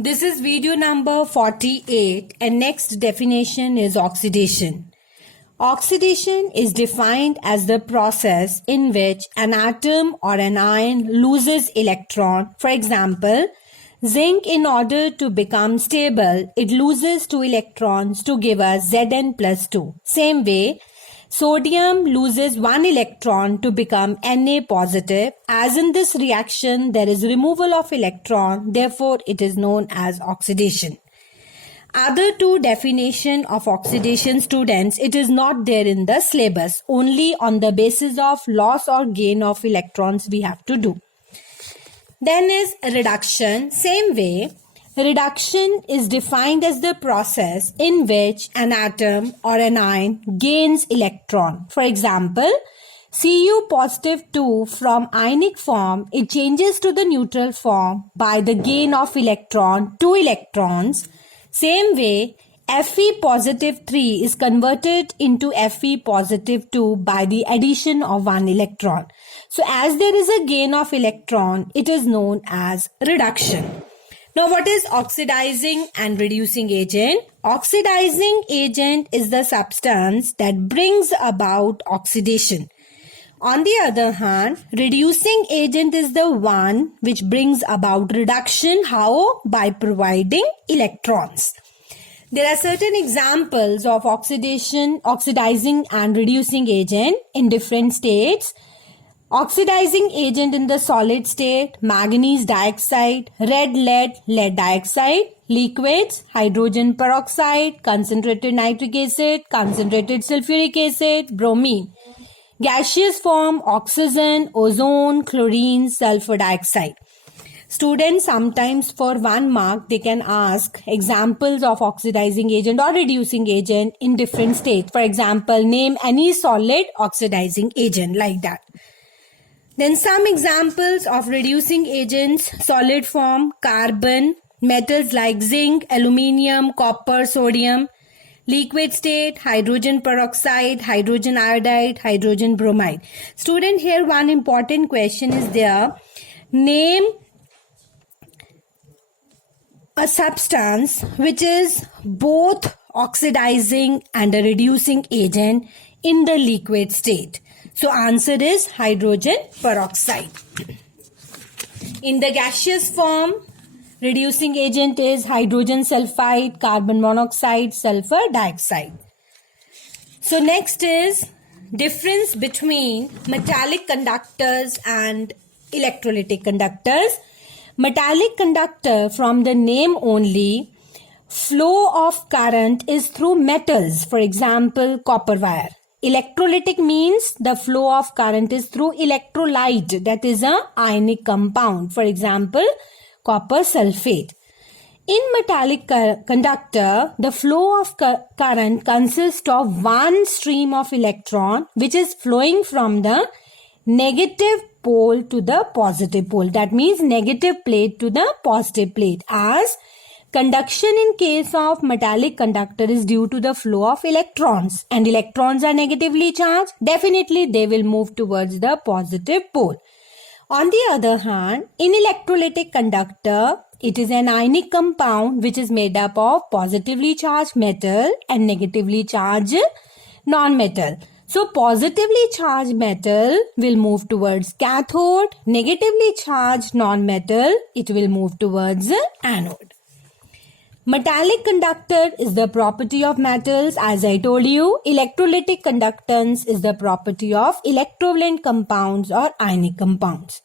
This is video number 48 and next definition is oxidation. Oxidation is defined as the process in which an atom or an ion loses electron. For example, zinc, in order to become stable, it loses 2 electrons to give us Zn plus 2. Same way, sodium loses 1 electron to become Na positive. As in this reaction, there is removal of electron, therefore it is known as oxidation. Other two definition of oxidation, students, it is not there in the syllabus. Only on the basis of loss or gain of electrons we have to do. Then is reduction. Same way, reduction is defined as the process in which an atom or an ion gains electron. For example, Cu positive 2 from ionic form, it changes to the neutral form by the gain of electron, 2 electrons. Same way, Fe positive 3 is converted into Fe positive 2 by the addition of 1 electron. So as there is a gain of electron, it is known as reduction. Now what is oxidizing and reducing agent? Oxidizing agent is the substance that brings about oxidation. On the other hand, reducing agent is the one which brings about reduction. How? By providing electrons. There are certain examples of oxidizing and reducing agent in different states. Oxidizing agent in the solid state, manganese dioxide, red lead dioxide. Liquids, hydrogen peroxide, concentrated nitric acid, concentrated sulfuric acid, bromine. Gaseous form, oxygen, ozone, chlorine, sulfur dioxide. Students, sometimes for 1 mark, they can ask examples of oxidizing agent or reducing agent in different states. For example, name any solid oxidizing agent, like that. Then some examples of reducing agents: solid form, carbon, metals like zinc, aluminium, copper, sodium. Liquid state, hydrogen peroxide, hydrogen iodide, hydrogen bromide. Student, here one important question is there. Name a substance which is both oxidizing and a reducing agent in the liquid state. So answer is hydrogen peroxide. In the gaseous form, reducing agent is hydrogen sulfide, carbon monoxide, sulfur dioxide. So next is difference between metallic conductors and electrolytic conductors. Metallic conductor, from the name only, flow of current is through metals. For example, copper wire. Electrolytic means the flow of current is through electrolyte, that is an ionic compound. For example, copper sulfate. In metallic conductor, the flow of current consists of one stream of electron which is flowing from the negative pole to the positive pole. That means negative plate to the positive plate. As conduction in case of metallic conductor is due to the flow of electrons, and electrons are negatively charged, definitely they will move towards the positive pole. On the other hand, in electrolytic conductor, it is an ionic compound which is made up of positively charged metal and negatively charged non-metal. So positively charged metal will move towards cathode, negatively charged non-metal, it will move towards anode. Metallic conductor is the property of metals. As I told you, electrolytic conductance is the property of electrovalent compounds or ionic compounds.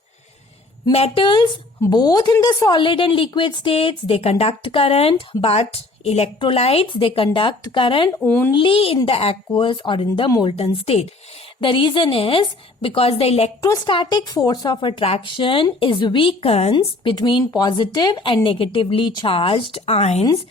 Metals, both in the solid and liquid states, they conduct current, but electrolytes, they conduct current only in the aqueous or in the molten state. The reason is because the electrostatic force of attraction is weakens between positive and negatively charged ions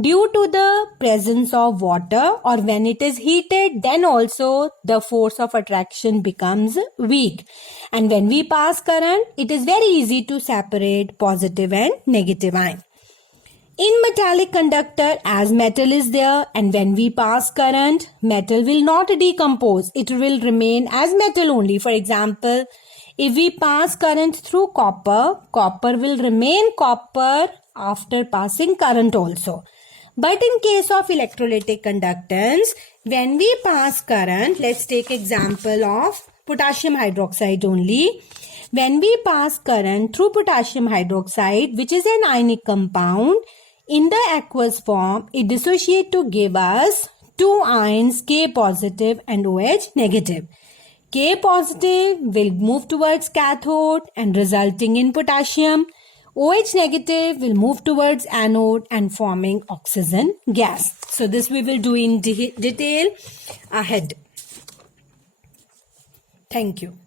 due to the presence of water, or when it is heated, then also the force of attraction becomes weak. And when we pass current, it is very easy to separate positive and negative ion. In metallic conductor, as metal is there, and when we pass current, metal will not decompose. It will remain as metal only. For example, if we pass current through copper, copper will remain copper after passing current also. But in case of electrolytic conductance, when we pass current, let's take example of potassium hydroxide only. When we pass current through potassium hydroxide, which is an ionic compound, in the aqueous form, it dissociates to give us two ions, K positive and OH negative. K positive will move towards cathode and resulting in potassium. OH negative will move towards anode and forming oxygen gas. So this we will do in detail ahead. Thank you.